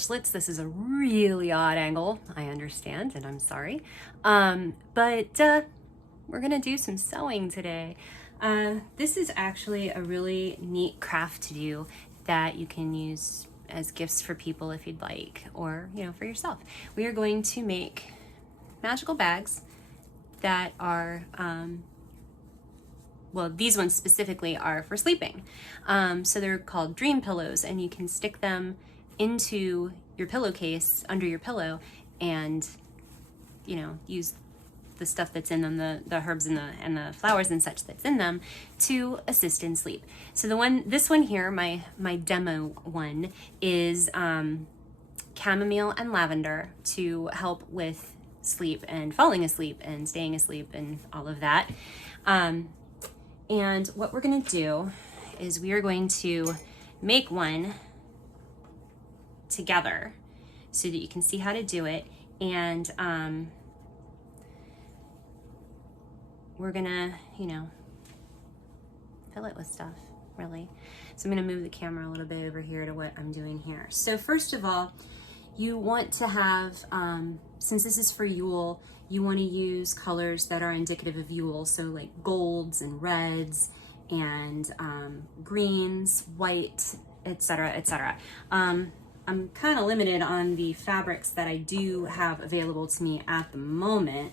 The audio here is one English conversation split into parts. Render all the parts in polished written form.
switchlets. This is a really odd angle, I understand, and I'm sorry. But we're gonna do some sewing today. This is actually a really neat craft to do that you can use as gifts for people if you'd like, or for yourself. We are going to make magical bags that are well, these ones specifically are for sleeping. So they're called dream pillows, and you can stick them into your pillowcase under your pillow and use the stuff that's in them, the herbs and the flowers and such that's in them, to assist in sleep. So this one here, my demo one, is chamomile and lavender to help with sleep and falling asleep and staying asleep and all of that. And what we're gonna do is we are going to make one together so that you can see how to do it. And we're gonna, fill it with stuff, really. So I'm gonna move the camera a little bit over here to what I'm doing here. So first of all, you want to have, since this is for Yule, you want to use colors that are indicative of Yule, so like golds and reds and greens, white, etc., etc. I'm kind of limited on the fabrics that I do have available to me at the moment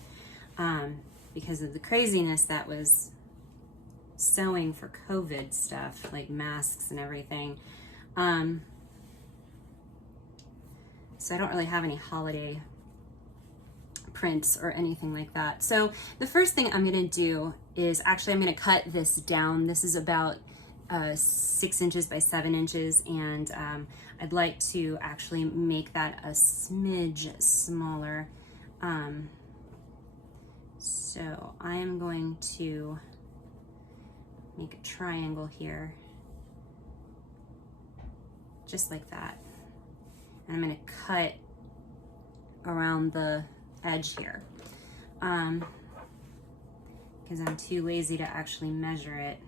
because of the craziness that was sewing for COVID stuff, like masks and everything. So I don't really have any holiday prints or anything like that. So the first thing I'm gonna do is actually I'm gonna cut this down. This is about 6 inches by 7 inches, and I'd like to actually make that a smidge smaller. So I am going to make a triangle here, just like that. And I'm gonna cut around the edge here because I'm too lazy to actually measure it.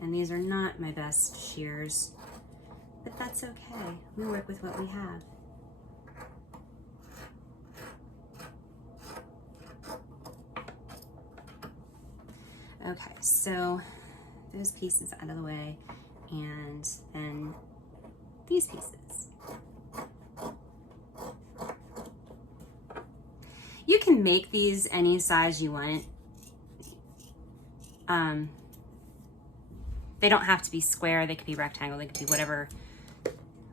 And these are not my best shears, but that's okay. We work with what we have. Okay, so those pieces out of the way, and then these pieces. You can make these any size you want. They don't have to be square, they could be rectangle, they could be whatever,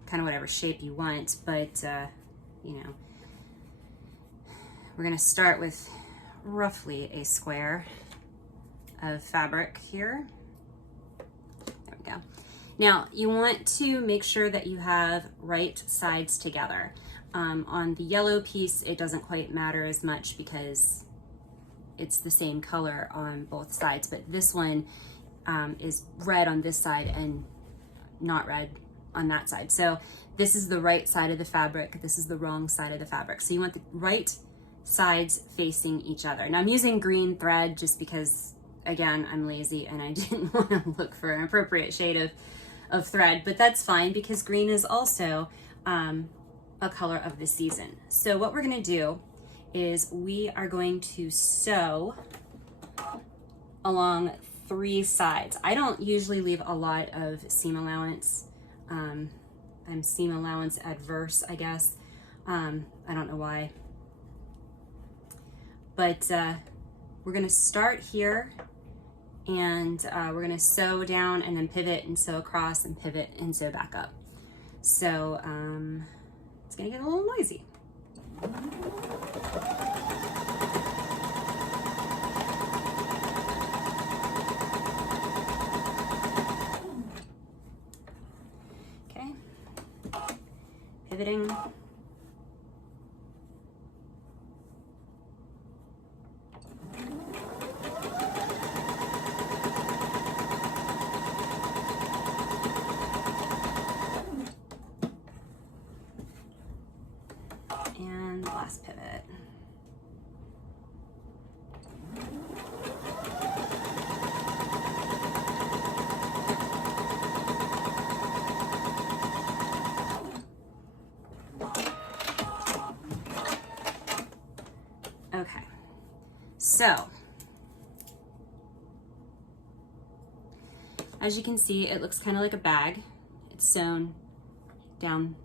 kind of whatever shape you want, but we're gonna start with roughly a square of fabric here. There we go. Now you want to make sure that you have right sides together. On the yellow piece, it doesn't quite matter as much because it's the same color on both sides, but this one is red on this side and not red on that side. So this is the right side of the fabric, this is the wrong side of the fabric. So you want the right sides facing each other. Now I'm using green thread just because, again, I'm lazy and I didn't want to look for an appropriate shade of thread, but that's fine because green is also a color of the season. So what we're gonna do is we are going to sew along 3 sides. I don't usually leave a lot of seam allowance. I'm seam allowance adverse, I guess. I don't know why. But we're gonna start here, and we're gonna sew down and then pivot and sew across and pivot and sew back up. So it's gonna get a little noisy. Okay, pivoting. And last pivot. Okay, so as you can see, it looks kind of like a bag. It's sewn down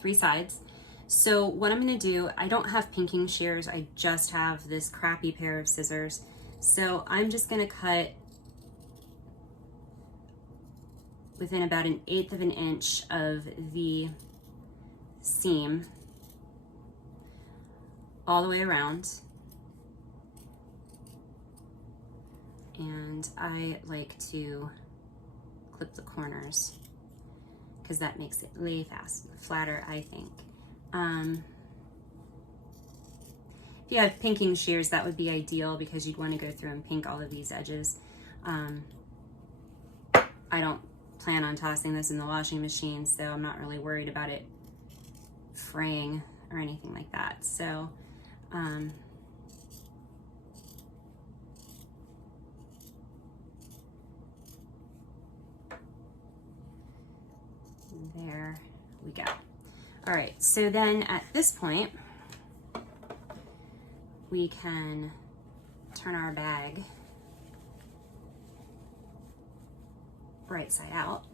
3 sides. So what I'm gonna do, I don't have pinking shears, I just have this crappy pair of scissors. So I'm just gonna cut within about 1/8 of an inch of the seam all the way around. And I like to clip the corners because that makes it lay flatter, I think. If you have pinking shears, that would be ideal because you'd want to go through and pink all of these edges. I don't plan on tossing this in the washing machine, so I'm not really worried about it fraying or anything like that. So there we go. All right, so then at this point, we can turn our bag right side out.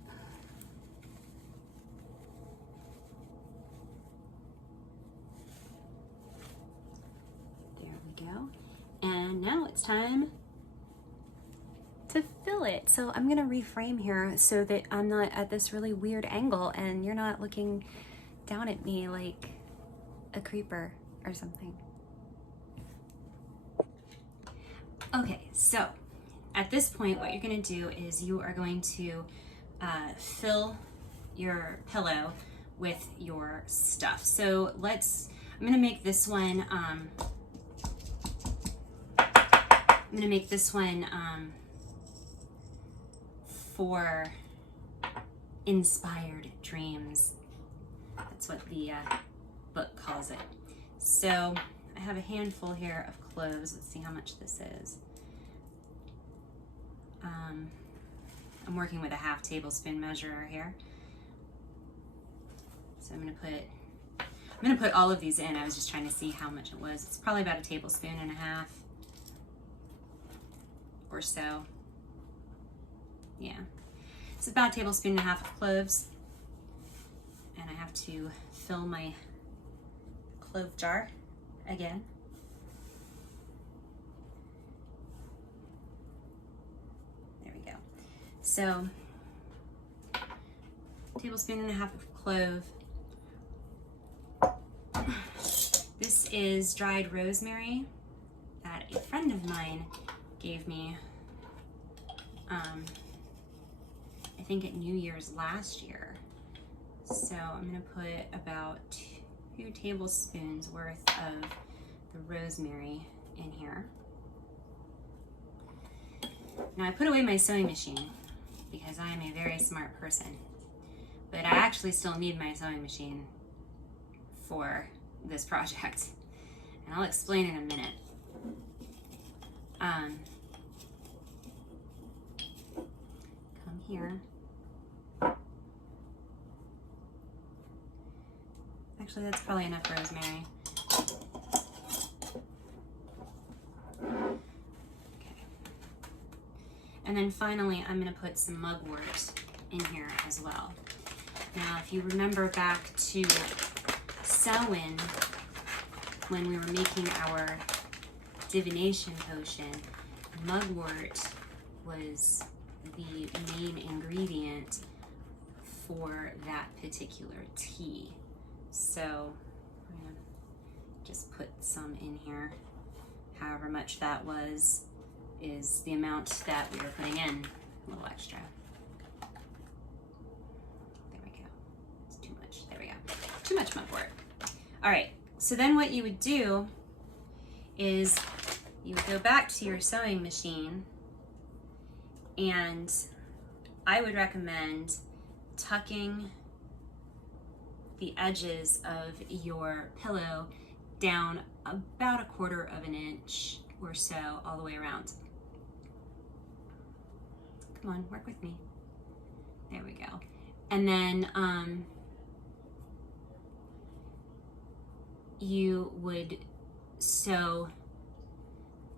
There we go. And now it's time to fill it. So I'm gonna reframe here so that I'm not at this really weird angle and you're not looking down at me like a creeper or something. Okay, so at this point, what you're gonna do is you are going to fill your pillow with your stuff. So I'm gonna make this one, for inspired dreams. That's what the book calls it. So I have a handful here of cloves. Let's see how much this is. I'm working with a 1/2 tablespoon measurer here. So I'm gonna put all of these in. I was just trying to see how much it was. It's probably about 1.5 tablespoons or so. Yeah. It's about 1.5 tablespoons of cloves. And I have to fill my clove jar again. There we go. So 1.5 tablespoons of clove. This is dried rosemary that a friend of mine gave me, I think at New Year's last year. So I'm gonna put about 2 tablespoons worth of the rosemary in here. Now I put away my sewing machine because I am a very smart person, but I actually still need my sewing machine for this project, and I'll explain in a minute. Come here. Actually, that's probably enough rosemary. Okay. And then finally, I'm gonna put some mugwort in here as well. Now, if you remember back to Samhain, when we were making our divination potion, mugwort was the main ingredient for that particular tea. So I'm gonna just put some in here. However much that was is the amount that we were putting in, a little extra. There we go. It's too much. There we go. Too much mugwort. All right, so then what you would do is you would go back to your sewing machine, and I would recommend tucking the edges of your pillow down about 1/4 of an inch or so all the way around. Come on, work with me. There we go. And then you would sew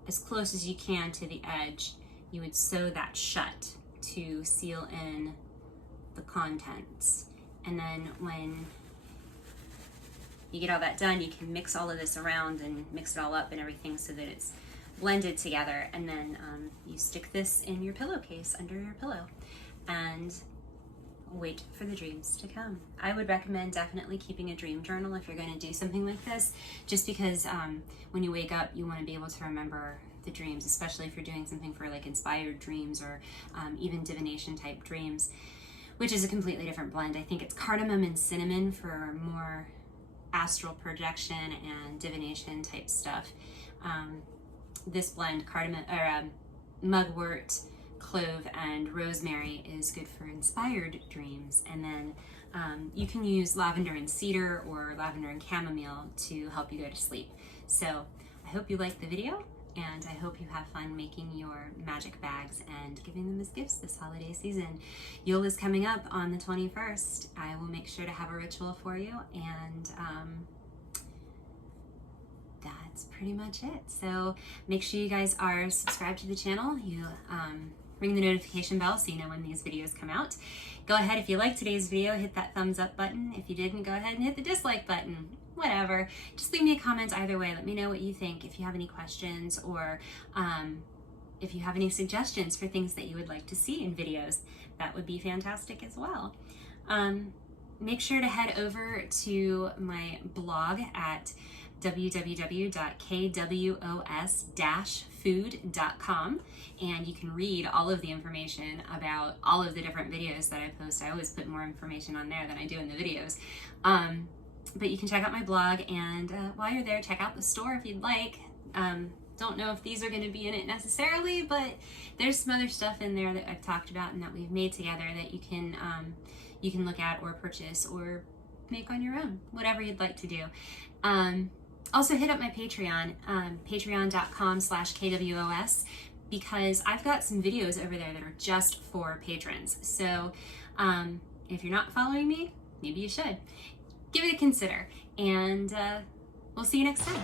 as close as you can to the edge. You would sew that shut to seal in the contents. And then when you get all that done, you can mix all of this around and mix it all up and everything so that it's blended together. And then you stick this in your pillowcase under your pillow and wait for the dreams to come. I would recommend definitely keeping a dream journal if you're going to do something like this, just because when you wake up, you want to be able to remember the dreams, especially if you're doing something for like inspired dreams or even divination type dreams, which is a completely different blend. I think it's cardamom and cinnamon for more astral projection and divination type stuff. This blend, cardamom or mugwort, clove, and rosemary, is good for inspired dreams. And then you can use lavender and cedar or lavender and chamomile to help you go to sleep. So I hope you liked the video, and I hope you have fun making your magic bags and giving them as gifts this holiday season. Yule is coming up on the 21st. I will make sure to have a ritual for you, and that's pretty much it. So make sure you guys are subscribed to the channel. You ring the notification bell so you know when these videos come out. Go ahead, if you liked today's video, hit that thumbs up button. If you didn't, go ahead and hit the dislike button. Whatever. Just leave me a comment either way. Let me know what you think. If you have any questions, or if you have any suggestions for things that you would like to see in videos, that would be fantastic as well. Make sure to head over to my blog at www.kwos-food.com, and you can read all of the information about all of the different videos that I post. I always put more information on there than I do in the videos. But you can check out my blog, and while you're there, check out the store if you'd like. Don't know if these are going to be in it necessarily, but there's some other stuff in there that I've talked about and that we've made together that you can look at or purchase or make on your own, whatever you'd like to do. Also hit up my Patreon, patreon.com/KWOS, because I've got some videos over there that are just for patrons. So if you're not following me, maybe you should. Give it a consider, and we'll see you next time.